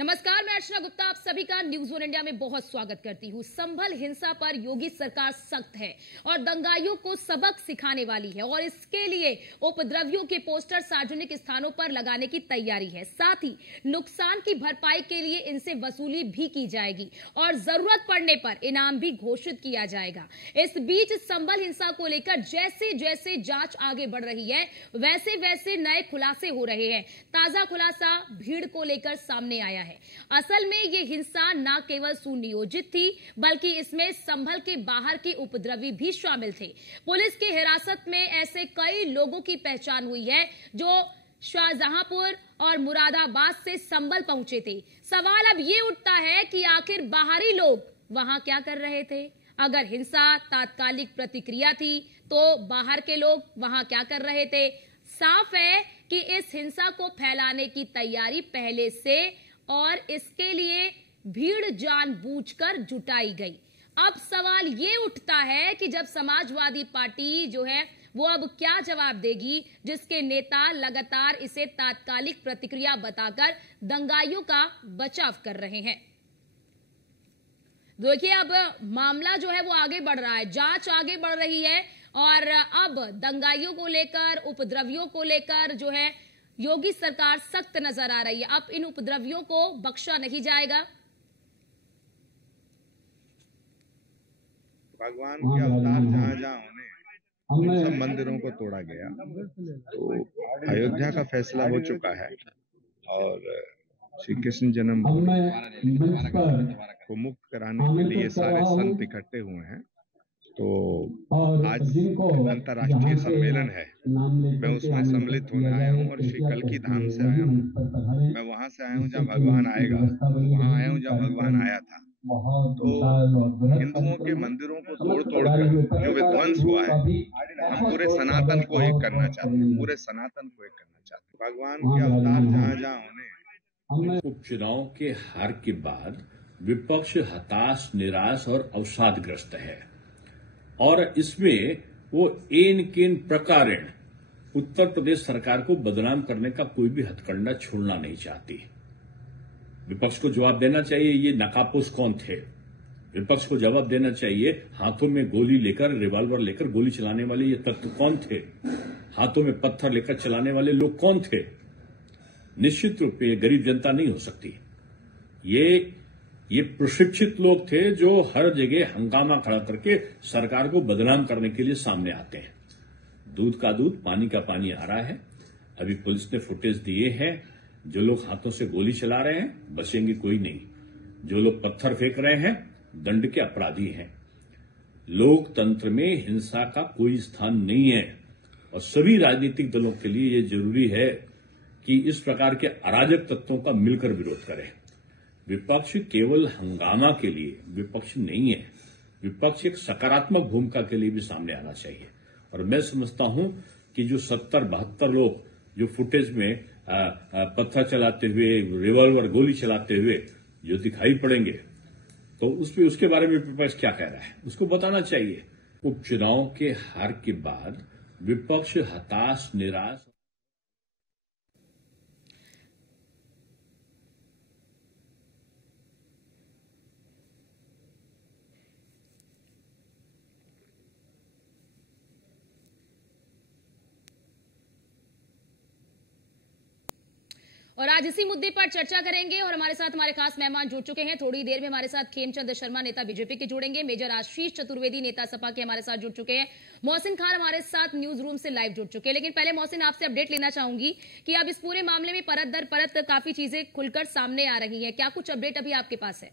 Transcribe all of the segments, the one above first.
नमस्कार, मैं अर्चना गुप्ता आप सभी का न्यूज वन इंडिया में बहुत स्वागत करती हूँ। संभल हिंसा पर योगी सरकार सख्त है और दंगाइयों को सबक सिखाने वाली है और इसके लिए उपद्रवियों के पोस्टर सार्वजनिक स्थानों पर लगाने की तैयारी है। साथ ही नुकसान की भरपाई के लिए इनसे वसूली भी की जाएगी और जरूरत पड़ने पर इनाम भी घोषित किया जाएगा। इस बीच संभल हिंसा को लेकर जैसे जैसे जांच आगे बढ़ रही है वैसे वैसे नए खुलासे हो रहे हैं। ताजा खुलासा भीड़ को लेकर सामने आया है। असल में ये हिंसा न केवल सुनियोजित थी बल्कि इसमें संभल के बाहर के उपद्रवी भी शामिल थे। पुलिस की हिरासत में ऐसे कई लोगों की पहचान हुई है जो शाहजहांपुर और मुरादाबाद से संभल पहुंचे थे। सवाल अब ये उठता है कि आखिर बाहरी लोग वहां क्या कर रहे थे। अगर हिंसा तात्कालिक प्रतिक्रिया थी तो बाहर के लोग वहां क्या कर रहे थे। साफ है कि इस हिंसा को फैलाने की तैयारी पहले से और इसके लिए भीड़ जानबूझकर जुटाई गई। अब सवाल ये उठता है कि जब समाजवादी पार्टी जो है वो अब क्या जवाब देगी, जिसके नेता लगातार इसे तात्कालिक प्रतिक्रिया बताकर दंगाइयों का बचाव कर रहे हैं। देखिए, अब मामला जो है वो आगे बढ़ रहा है, जांच आगे बढ़ रही है और अब दंगाइयों को लेकर, उपद्रवियों को लेकर जो है योगी सरकार सख्त नजर आ रही है। अब इन उपद्रवियों को बख्शा नहीं जाएगा। भगवान के अवतार जहाँ जहाँ होने उन सब मंदिरों को तोड़ा गया। तो अयोध्या का फैसला हो चुका है और श्री कृष्ण जन्मभूमि को मुक्त कराने के लिए सारे संत इकट्ठे हुए हैं। तो आज अंतर्राष्ट्रीय सम्मेलन है, मैं उसमें सम्मिलित होने आया हूँ और श्री कल्की धाम से आया हूँ। मैं वहां से आया हूँ जहाँ भगवान आएगा, वहां आया हूँ जहाँ भगवान आया था। तो हिंदुओं के मंदिरों को तोड़ कर जो विध्वंस हुआ है, हम पूरे सनातन को एक करना चाहते हैं, पूरे सनातन को एक करना चाहते हैं। भगवान के अवतार जहाँ जहाँ होने। उपचुनाव के हार के बाद विपक्ष हताश, निराश और अवसादग्रस्त है और इसमें वो एन केन प्रकारेण उत्तर प्रदेश सरकार को बदनाम करने का कोई भी हथकंडा छोड़ना नहीं चाहती। विपक्ष को जवाब देना चाहिए ये नकाबपोश कौन थे। विपक्ष को जवाब देना चाहिए हाथों में गोली लेकर, रिवॉल्वर लेकर गोली चलाने वाले ये तत्व कौन थे। हाथों में पत्थर लेकर चलाने वाले लोग कौन थे। निश्चित रूप से गरीब जनता नहीं हो सकती। ये प्रशिक्षित लोग थे जो हर जगह हंगामा खड़ा करके सरकार को बदनाम करने के लिए सामने आते हैं। दूध का दूध, पानी का पानी आ रहा है। अभी पुलिस ने फुटेज दिए हैं। जो लोग हाथों से गोली चला रहे हैं बचेंगे कोई नहीं। जो लोग पत्थर फेंक रहे हैं दंड के अपराधी हैं। लोकतंत्र में हिंसा का कोई स्थान नहीं है और सभी राजनीतिक दलों के लिए यह जरूरी है कि इस प्रकार के अराजक तत्वों का मिलकर विरोध करें। विपक्ष केवल हंगामा के लिए विपक्ष नहीं है। विपक्ष एक सकारात्मक भूमिका के लिए भी सामने आना चाहिए और मैं समझता हूं कि जो 70-72 लोग जो फुटेज में पत्थर चलाते हुए, रिवॉल्वर गोली चलाते हुए जो दिखाई पड़ेंगे तो उसके बारे में विपक्ष क्या कह रहा है उसको बताना चाहिए। उपचुनाव के हार के बाद विपक्ष हताश, निराश और आज इसी मुद्दे पर चर्चा करेंगे और हमारे साथ हमारे खास मेहमान जुड़ चुके हैं। थोड़ी देर में हमारे साथ खेमचंद शर्मा नेता बीजेपी के जुड़ेंगे। मेजर आशीष चतुर्वेदी नेता सपा के हमारे साथ जुड़ चुके हैं। मोहसिन खान हमारे साथ न्यूज रूम से लाइव जुड़ चुके हैं। लेकिन पहले मोहसिन आपसे अपडेट लेना चाहूंगी कि अब इस पूरे मामले में परत दर परत काफी चीजें खुलकर सामने आ रही है। क्या कुछ अपडेट अभी आपके पास है?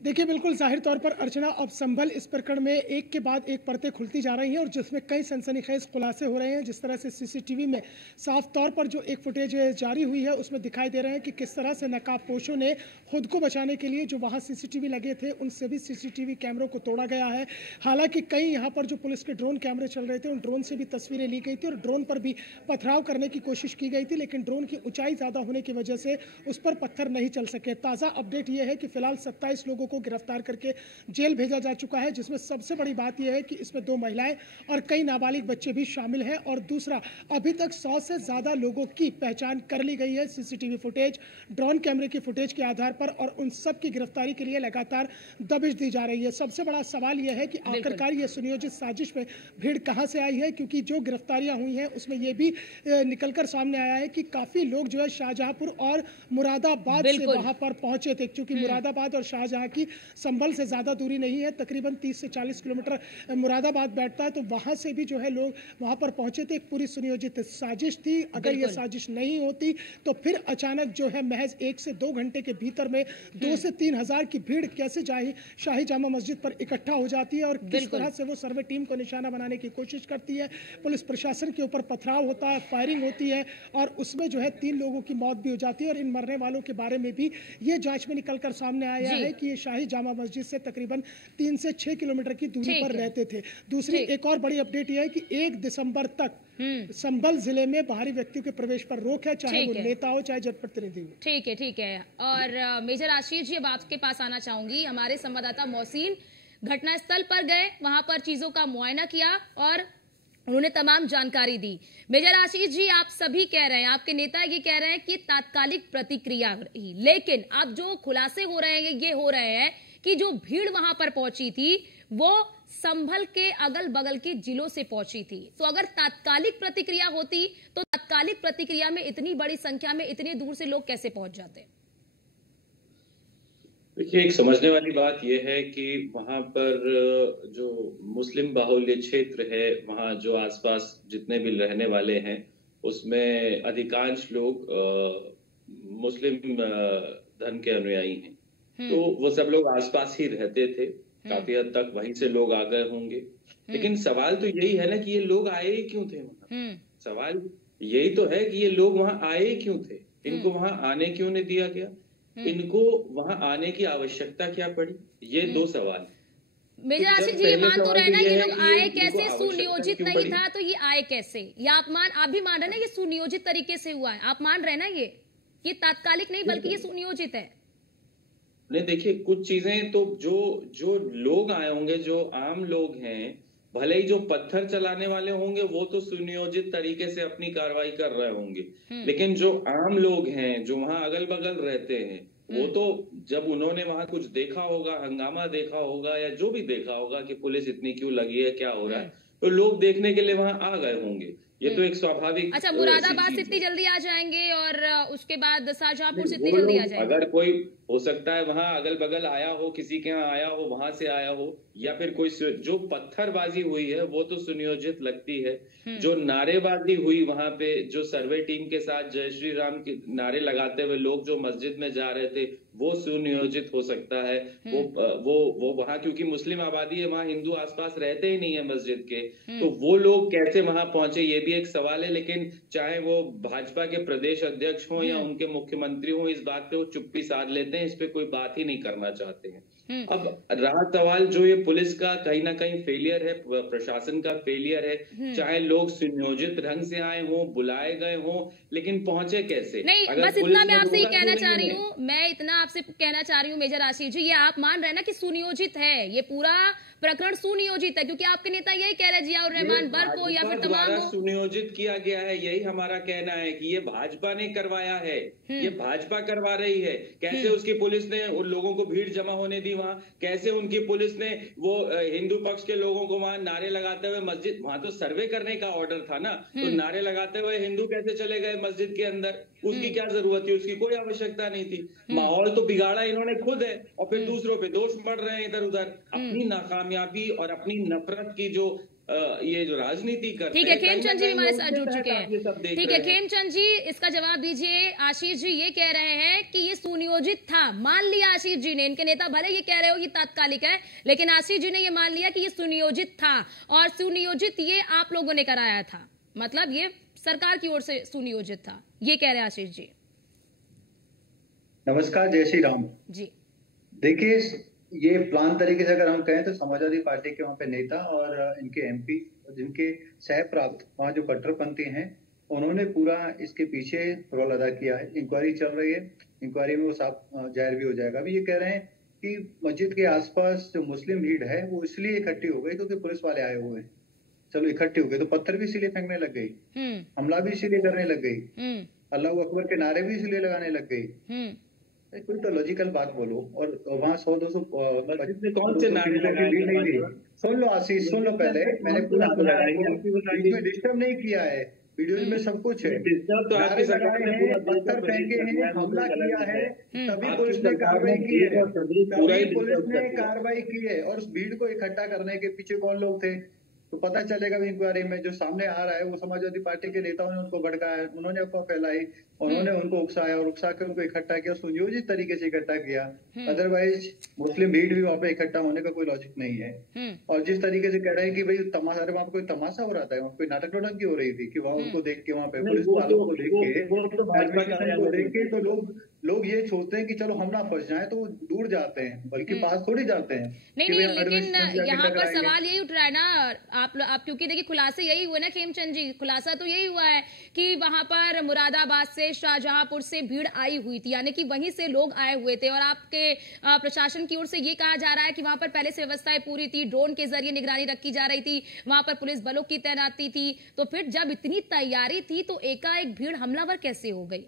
देखिए, बिल्कुल जाहिर तौर पर अर्चना, अब संभल इस प्रकरण में एक के बाद एक परतें खुलती जा रही हैं और जिसमें कई सनसनीखेज खुलासे हो रहे हैं। जिस तरह से सीसीटीवी में साफ तौर पर जो एक फुटेज जारी हुई है उसमें दिखाई दे रहे हैं कि किस तरह से नकाबपोशों ने खुद को बचाने के लिए जो वहाँ सीसीटीवी लगे थे उन सभी सीसीटीवी कैमरों को तोड़ा गया है। हालांकि कई यहाँ पर जो पुलिस के ड्रोन कैमरे चल रहे थे उन ड्रोन से भी तस्वीरें ली गई थी और ड्रोन पर भी पथराव करने की कोशिश की गई थी, लेकिन ड्रोन की ऊंचाई ज़्यादा होने की वजह से उस पर पत्थर नहीं चल सके। ताज़ा अपडेट ये है कि फिलहाल 27 लोगों को गिरफ्तार करके जेल भेजा जा चुका है, जिसमें सबसे बड़ी बात यह है कि इसमें 2 महिलाएं और कई नाबालिग बच्चे भी शामिल हैं। और दूसरा, अभी तक 100 से ज़्यादा लोगों की पहचान कर ली गई है सीसीटीवी फुटेज, ड्रोन कैमरे की फुटेज के आधार पर, और उन सब की गिरफ्तारी के लिए लगातार दबिश दी जा रही है। सबसे बड़ा सवाल यह है कि आखिरकार ये सुनियोजित साजिश में भीड़ कहां से आई है, क्योंकि जो गिरफ्तारियां हुई हैं उसमें यह भी निकलकर सामने आया है कि काफी लोग जो है शाहजहांपुर और मुरादाबाद से वहां पर पहुंचे थे, क्योंकि मुरादाबाद और शाहजहां की संभल से ज्यादा दूरी नहीं है, तकरीबन 30 से 40 किलोमीटर मुरादाबाद बैठता है, तो वहां से भी जो है लोग वहां पर पहुंचे थे। एक पूरी सुनियोजित साजिश थी। अगर ये साजिश नहीं होती तो फिर अचानक जो है महज 1 से 2 घंटे के भीतर में 2 से 3 हजार की भीड़ कैसे शाही जामा मस्जिद पर इकट्ठा हो जाती है और किस तरह से वो सर्वे टीम को निशाना बनाने की कोशिश करती है। पुलिस प्रशासन के ऊपर पथराव होता है, फायरिंग होती है, और उसमें जो है 3 लोगों की मौत भी हो जाती है। और इन मरने वालों के बारे में भी ये जांच में निकलकर सामने आया है कि ये शाही जामा मस्जिद से तकरीबन 3 से 6 किलोमीटर की दूरी पर रहते थे। दूसरी एक और बड़ी अपडेट यह है कि 1 दिसंबर तक संभल जिले में बाहरी व्यक्तियों के प्रवेश पर रोक है, चाहे वो नेता हो चाहे जनप्रतिनिधि हो। ठीक है। और मेजर आशीष जी, अब आपके पास आना चाहूंगी। हमारे संवाददाता मोहसिन घटनास्थल पर गए, वहां पर चीजों का मुआयना किया और उन्होंने तमाम जानकारी दी। मेजर आशीष जी, आप सभी कह रहे हैं, आपके नेता ये कह रहे हैं कि तात्कालिक प्रतिक्रिया रही, लेकिन अब जो खुलासे हो रहे हैं ये हो रहे हैं कि जो भीड़ वहां पर पहुंची थी वो संभल के अगल बगल के जिलों से पहुंची थी। तो अगर तात्कालिक प्रतिक्रिया होती तो तात्कालिक प्रतिक्रिया में इतनी बड़ी संख्या में इतने दूर से लोग कैसे पहुंच जाते? देखिए, एक समझने वाली बात यह है कि वहां पर जो मुस्लिम बाहुल्य क्षेत्र है, वहां जो आसपास जितने भी रहने वाले हैं उसमें अधिकांश लोग मुस्लिम धर्म के अनुयायी हैं। तो वो सब लोग आसपास ही रहते थे, काफी हद तक वहीं से लोग आ गए होंगे। लेकिन सवाल तो यही है ना कि ये लोग आए ही क्यों थे वहां। सवाल यही तो है कि ये लोग वहां आए क्यों थे, इनको वहां आने क्यों नहीं दिया गया, इनको वहां आने की आवश्यकता क्या पड़ी, ये 2 सवाल। मेजर आशीष जी, ये मान तो रहे ना ये लोग आए कैसे, सुनियोजित नहीं था तो ये आए कैसे? या आप भी मान रहे ना ये सुनियोजित तरीके से हुआ है? आप मान रहे ना ये तात्कालिक नहीं बल्कि ये सुनियोजित है? नहीं, देखिए, कुछ चीजें तो जो लोग आए होंगे, जो आम लोग हैं, भले ही जो पत्थर चलाने वाले होंगे वो तो सुनियोजित तरीके से अपनी कार्रवाई कर रहे होंगे, लेकिन जो आम लोग हैं जो वहां अगल बगल रहते हैं वो तो जब उन्होंने वहां कुछ देखा होगा, हंगामा देखा होगा या जो भी देखा होगा कि पुलिस इतनी क्यों लगी है, क्या हो रहा है, तो लोग देखने के लिए वहां आ गए होंगे। ये तो एक स्वाभाविक। अच्छा, मुरादाबाद से इतनी जल्दी आ जाएंगे और उसके बाद शाहजहांपुर से इतनी जल्दी आ जाएंगे? अगर कोई हो सकता है वहां अगल बगल आया हो, किसी के यहाँ आया हो, वहां से आया हो, या फिर कोई जो पत्थरबाजी हुई है वो तो सुनियोजित लगती है। जो नारेबाजी हुई वहां पे, जो सर्वे टीम के साथ जय श्री राम के नारे लगाते हुए लोग जो मस्जिद में जा रहे थे वो सुनियोजित हो सकता है। वो वहां, क्योंकि मुस्लिम आबादी है वहां, हिंदू आसपास रहते ही नहीं है मस्जिद के, तो वो लोग कैसे वहां पहुंचे ये भी एक सवाल है। लेकिन चाहे वो भाजपा के प्रदेश अध्यक्ष हो या उनके मुख्यमंत्री हो, इस बात पे वो चुप्पी साध लेते हैं, इस पे कोई बात ही नहीं करना चाहते हैं। अब रहा सवाल जो ये पुलिस का कहीं ना कहीं फेलियर है, प्रशासन का फेलियर है। चाहे लोग सुनियोजित ढंग से आए हों, बुलाए गए हों, लेकिन पहुंचे कैसे? नहीं, बस इतना मैं आपसे कहना चाह रही हूँ, कहना चाह रही हूँ मेजर आशीष जी, ये आप मान रहे हैं ना कि सुनियोजित है, ये पूरा प्रकरण सुनियोजित है, क्योंकि आपके नेता यही कह रहे हैं, जियाउर रहमान बर्क हो या फिर तमाम हो, सुनियोजित किया गया है, यही हमारा कहना है कि ये भाजपा ने करवाया है, ये भाजपा करवा रही है। कैसे उसकी पुलिस ने उन लोगों को भीड़ जमा होने दी वहां, कैसे उनकी पुलिस ने वो हिंदू पक्ष के लोगों को वहां नारे लगाते हुए मस्जिद, वहां तो सर्वे करने का ऑर्डर था ना, तो नारे लगाते हुए हिंदू कैसे चले गए मस्जिद के अंदर? उसकी क्या जरूरत थी? उसकी कोई आवश्यकता नहीं थी। माहौल तो बिगाड़ा इन्होंने खुद है और फिर दूसरों पे दोष बढ़ रहे हैं इधर उधर। अपनी नाकामयाबी और अपनी नफरत की जो ये जो राजनीति करते हैं। ठीक है, खेमचंद जी हमारे साथ जुड़ चुके हैं। ठीक है खेमचंद जी, इसका जवाब दीजिए। आशीष जी ये कह रहे हैं कि ये सुनियोजित था, मान लिया आशीष जी ने, इनके नेता भले ये कह रहे हो कि तात्कालिक है, लेकिन आशीष जी ने ये मान लिया कि ये सुनियोजित था, और सुनियोजित ये आप लोगों ने कराया था, मतलब ये सरकार की ओर से सुनियोजित था, ये कह रहे हैं आशीष जी। नमस्कार, जय श्री राम जी। देखिए, ये प्लान तरीके से अगर हम कहें तो समाजवादी पार्टी के वहाँ पे नेता और इनके एमपी, जिनके सह प्राप्त वहाँ जो कट्टरपंथी हैं, उन्होंने पूरा इसके पीछे रोल अदा किया है। इंक्वायरी चल रही है, इंक्वायरी में वो साफ जाहिर भी हो जाएगा। अभी ये कह रहे हैं कि मस्जिद के आसपास जो मुस्लिम भीड़ है वो इसलिए इकट्ठी हो गई क्योंकि पुलिस वाले आए हुए हैं। चलो इकट्ठी हो गई तो पत्थर भी इसीलिए फेंकने लग गई, हमला भी इसीलिए करने लग गई, अल्लाह अकबर के नारे भी इसीलिए लगाने लग गई। कोई तो लॉजिकल बात बोलो। और वहाँ 100-200 कौन से नारे लगाए? सुन लो आशीष, सुन लो पहले, मैंने पूरा डिस्टर्ब नहीं किया है, वीडियो में सब कुछ है। तो आपकी सरकार ने पत्थर फेंके हैं, हमला किया है, तभी पुलिस ने कार्रवाई की है, तभी पुलिस ने कार्रवाई की है। और उस भीड़ को इकट्ठा करने के पीछे कौन लोग थे तो पता चलेगा भी इंक्वायरी में। जो सामने आ रहा है वो समाजवादी पार्टी के नेताओं ने उनको भड़काया, उन्होंने अफवाह फैलाई, उन्होंने उनको उकसाया और उकसा कर उनको इकट्ठा किया, सुनियोजित तरीके से इकट्ठा किया। अदरवाइज मुस्लिम भीड़ भी वहाँ पे इकट्ठा होने का कोई लॉजिक नहीं है। और जिस तरीके से कह रहे हैं कि भाई तमाशा, अरे वहाँ पे कोई तमाशा हो रहा था, वहाँ कोई नाटक नोटंकी हो रही थी कि वहाँ उनको देख के, वहाँ पे पुलिस वालों को देख के तो लोग ये सोचते हैं कि चलो हम ना फंस जाए तो दूर जाते हैं, बल्कि पास थोड़ी जाते हैं। नहीं, लेकिन यहाँ पर सवाल यही उठ रहा है ना आप क्योंकि देखिए खुलासे यही हुए ना खेमचंद जी, खुलासा तो यही हुआ है कि वहां पर मुरादाबाद से, शाहजहांपुर से भीड़ आई हुई थी, यानी कि वहीं से लोग आए हुए थे। और आपके प्रशासन की ओर से ये कहा जा रहा है कि वहां पर पहले से व्यवस्थाएं पूरी थी, ड्रोन के जरिए निगरानी रखी जा रही थी, वहां पर पुलिस बलों की तैनाती थी। तो फिर जब इतनी तैयारी थी तो एकाएक भीड़ हमलावर कैसे हो गई,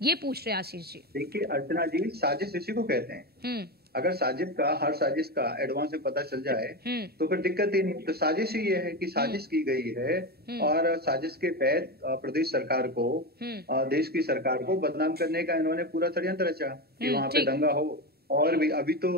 ये पूछ रहे आशीष जी। देखिए अर्चना जी, साजिश इसी को कहते हैं। अगर हर साजिश का एडवांस में पता चल जाए तो फिर दिक्कत ही नहीं। तो साजिश ही ये है कि साजिश की गई है और साजिश के तहत प्रदेश सरकार को, देश की सरकार को बदनाम करने का इन्होंने पूरा षड्यंत्र रचा कि वहां पे दंगा हो। और भी अभी तो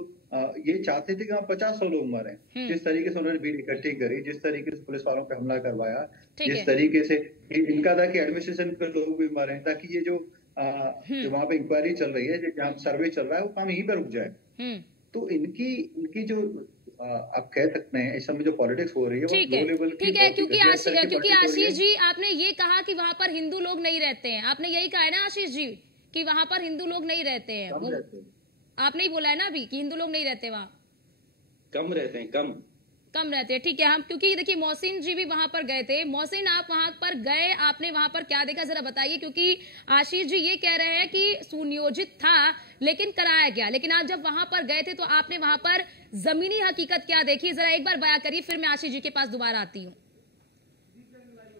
ये चाहते थे कि वहाँ 50-100 लोग मरे। जिस तरीके से उन्होंने भीड़ इकट्ठी करी, जिस तरीके से पुलिस वालों पे हमला करवाया, जिस तरीके से इनका था कि एडमिनिस्ट्रेशन के लोग भी मरे, ताकि ये जो वहाँ पे इंक्वायरी चल रही है, जहाँ सर्वे चल रहा है, वो काम यहीं पे रुक जाए। तो इनकी जो आप कह सकते हैं इस समय जो पॉलिटिक्स हो रही है, ठीक है, क्योंकि आशीष जी आपने ये कहा कि वहाँ पर हिंदू लोग नहीं रहते हैं, आपने यही कहा है ना आशीष जी कि वहाँ पर हिंदू लोग नहीं रहते हैं, आपने ही बोला है ना अभी कि हिंदू लोग नहीं रहते, वहाँ कम रहते हैं, कम रहते हैं। ठीक है, हम क्योंकि देखिए मोहसिन जी भी वहां पर गए थे। मोहसिन, आप वहां पर गए, आपने वहां पर क्या देखा जरा बताइए, क्योंकि आशीष जी ये कह रहे हैं कि सुनियोजित था लेकिन कराया गया, लेकिन आप जब वहां पर गए थे तो आपने वहां पर जमीनी हकीकत क्या देखी, जरा एक बार बयां करिए, फिर मैं आशीष जी के पास दोबारा आती हूँ।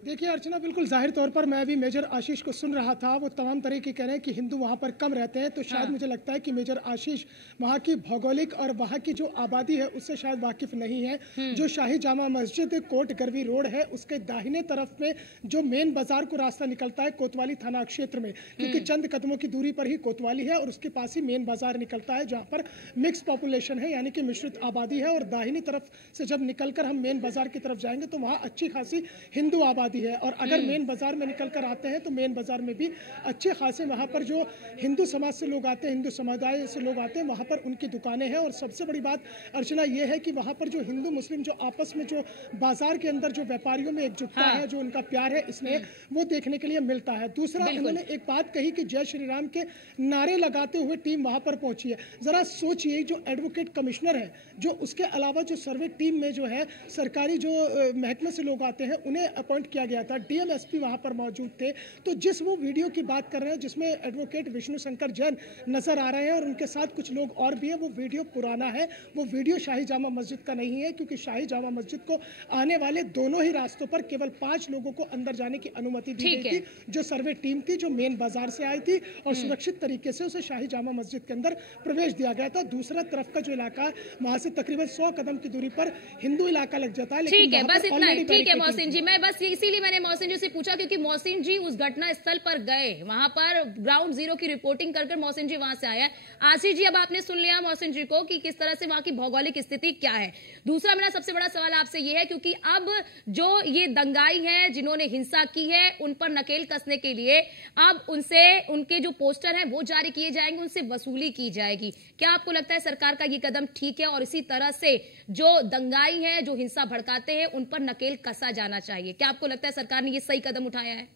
देखिए अर्चना, बिल्कुल जाहिर तौर पर मैं भी मेजर आशीष को सुन रहा था, वो तमाम तरह के कह रहे हैं कि हिंदू वहाँ पर कम रहते हैं। तो शायद मुझे लगता है कि मेजर आशीष वहाँ की भौगोलिक और वहाँ की जो आबादी है उससे शायद वाकिफ नहीं है। जो शाही जामा मस्जिद कोट गरवी रोड है, उसके दाहिने तरफ में जो मेन बाजार को रास्ता निकलता है कोतवाली थाना क्षेत्र में, क्योंकि चंद कदमों की दूरी पर ही कोतवाली है और उसके पास ही मेन बाजार निकलता है, जहाँ पर मिक्स पॉपुलेशन है, यानी कि मिश्रित आबादी है। और दाहिनी तरफ से जब निकलकर हम मेन बाजार की तरफ जाएंगे तो वहाँ अच्छी खासी हिंदू आबादी है। और अगर मेन बाजार में निकल कर आते हैं तो मेन बाजार में भी अच्छे खासे वहां पर जो हिंदू समाज से लोग आते हैं, हिंदू समुदाय से लोग आते हैं, वहां पर उनकी दुकानें हैं। और सबसे बड़ी बात अर्चना ये है कि वहां पर जो हिंदू मुस्लिम जो आपस में जो बाजार के अंदर जो व्यापारियों में एकजुटता है, जो उनका प्यार है, इसमें वो देखने के लिए मिलता है। दूसरा, उन्होंने एक बात कही कि जय श्री राम के नारे लगाते हुए टीम वहां पर पहुंची है। जरा सोचिए, जो एडवोकेट कमिश्नर है, जो उसके अलावा जो सर्वे टीम में जो है सरकारी जो महकमे से लोग आते हैं, उन्हें अपॉइंट किया गया था, डीएमएसपी वहां पर मौजूद थे। तो जिस वो वीडियो की बात कर रहे हैं जिसमें एडवोकेट विष्णु शंकर जैन नजर आ रहे हैं और उनके साथ कुछ लोग और भी हैं, वो वीडियो पुराना है, वो वीडियो शाही जामा मस्जिद का नहीं है, क्योंकि शाही जामा मस्जिद को आने वाले दोनों ही रास्तों पर केवल 5 लोगों को अंदर जाने की अनुमति दी गई थी, जो सर्वे टीम थी, जो मेन बाजार से आई थी, और सुरक्षित तरीके से उसे शाही जामा मस्जिद के अंदर प्रवेश दिया गया था। दूसरा तरफ का जो इलाका है, वहां से तकरीबन 100 कदम की दूरी पर हिंदू इलाका लग जाता है। ठीक है, बस इतना ही। ठीक है मोहसिन जी, मैं बस इसीलिए मैंने मोहसिन जी से पूछा, क्योंकि मोहसिन जी उस घटना स्थल पर गए, वहां पर ग्राउंड जीरो की रिपोर्टिंग कर मोहसिन जी वहां से आया। आशीष जी, अब आपने सुन लिया मोहसिन जी को कि किस तरह से वहां की भौगोलिक स्थिति क्या है। दूसरा मेरा सबसे बड़ा सवाल आपसे ये है, क्योंकि अब जो ये दंगाई हैं जिन्होंने हिंसा की है, उन पर नकेल कसने के लिए अब उनसे उनके जो पोस्टर हैं वो जारी किए जाएंगे, उनसे वसूली की जाएगी। क्या आपको लगता है सरकार का ये कदम ठीक है, और इसी तरह से जो दंगाई हैं, जो हिंसा भड़काते हैं, उन पर नकेल कसा जाना चाहिए? क्या आपको लगता है सरकार ने ये सही कदम उठाया है?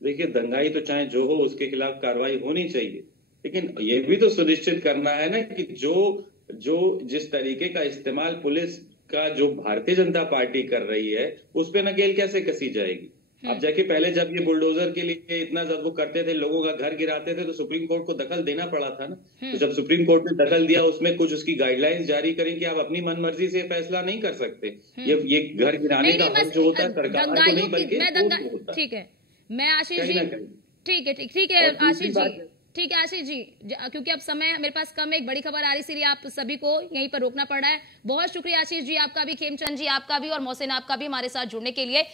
देखिए, दंगाई तो चाहे जो हो उसके खिलाफ कार्रवाई होनी चाहिए, लेकिन ये भी तो सुनिश्चित करना है ना कि जो जिस तरीके का इस्तेमाल पुलिस का जो भारतीय जनता पार्टी कर रही है, उस पे नकेल कैसे कसी जाएगी। अब जाके पहले जब ये बुलडोजर के लिए इतना जब वो करते थे, लोगों का घर गिराते थे, तो सुप्रीम कोर्ट को दखल देना पड़ा था ना। तो जब सुप्रीम कोर्ट ने दखल दिया, उसमें कुछ उसकी गाइडलाइंस जारी करें कि आप अपनी मनमर्जी से फैसला नहीं कर सकते। ये घर गिराने का हक जो होता है सरकार को नहीं, बल्कि ठीक है। मैं आशीष जी, ठीक है आशीष जी, ठीक है आशीष जी, क्योंकि अब समय मेरे पास कम है, एक बड़ी खबर आ रही, इसलिए आप सभी को यहीं पर रोकना पड़ रहा है। बहुत शुक्रिया आशीष जी आपका भी, खेमचंद जी आपका भी, और मोहसिन आपका भी हमारे साथ जुड़ने के लिए।